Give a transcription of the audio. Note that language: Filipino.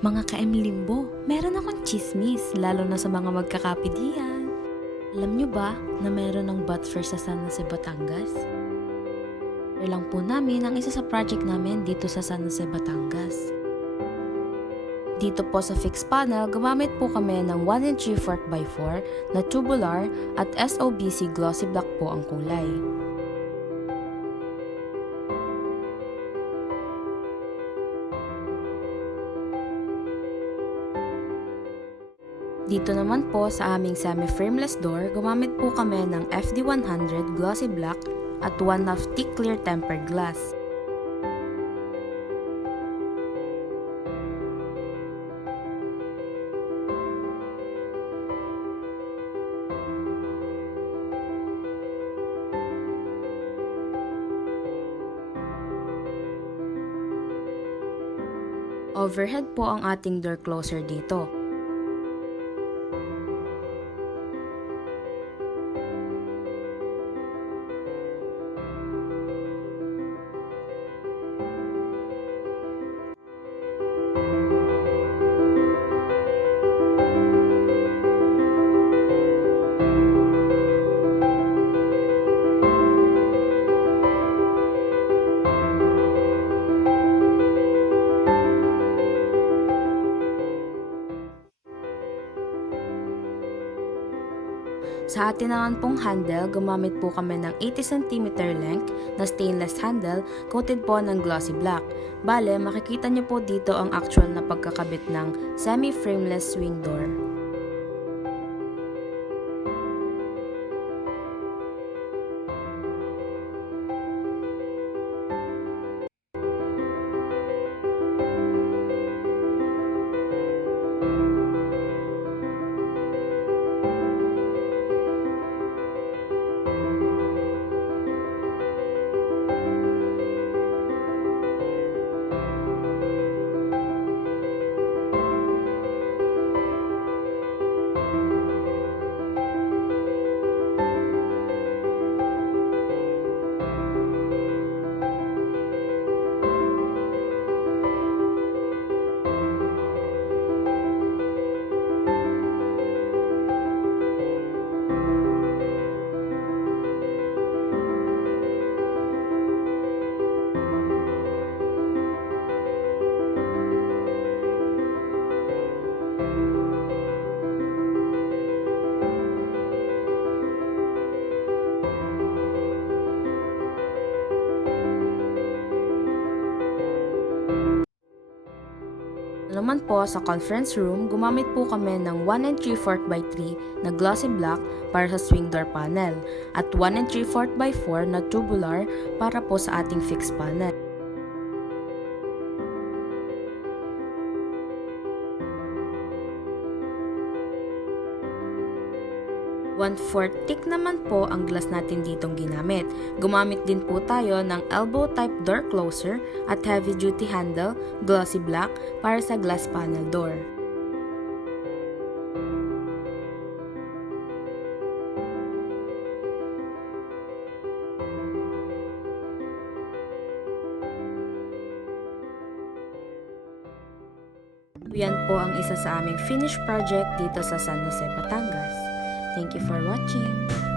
Mga ka-Limbo, meron akong chismis, lalo na sa mga magkakapit diyan. Alam nyo ba na meron ng Butt Fair sa San Jose, Batangas? Share lang po namin ang isa sa project namin dito sa San Jose, Batangas. Dito po sa fixed panel, gumamit po kami ng 1 3/4 by 4 na tubular at SOBC glossy black po ang kulay. Dito naman po sa aming semi-frameless door, gumamit po kami ng FD100 glossy black at 1/2 thick clear tempered glass. Overhead po ang ating door closer dito. Sa atin naman pong handle, gumamit po kami ng 80 cm length na stainless handle coated po ng glossy black. Bale, makikita niyo po dito ang actual na pagkakabit ng semi-frameless swing door. Naman po sa conference room, gumamit po kami ng 1 3/4 by 3 na glossy black para sa swing door panel at 1 3/4 by 4 na tubular para po sa ating fixed panel. 1/4 thick naman po ang glass natin ditong ginamit. Gumamit din po tayo ng elbow type door closer at heavy duty handle, glossy black para sa glass panel door. Yan po ang isa sa aming finished project dito sa San Jose, Batangas. Thank you for watching!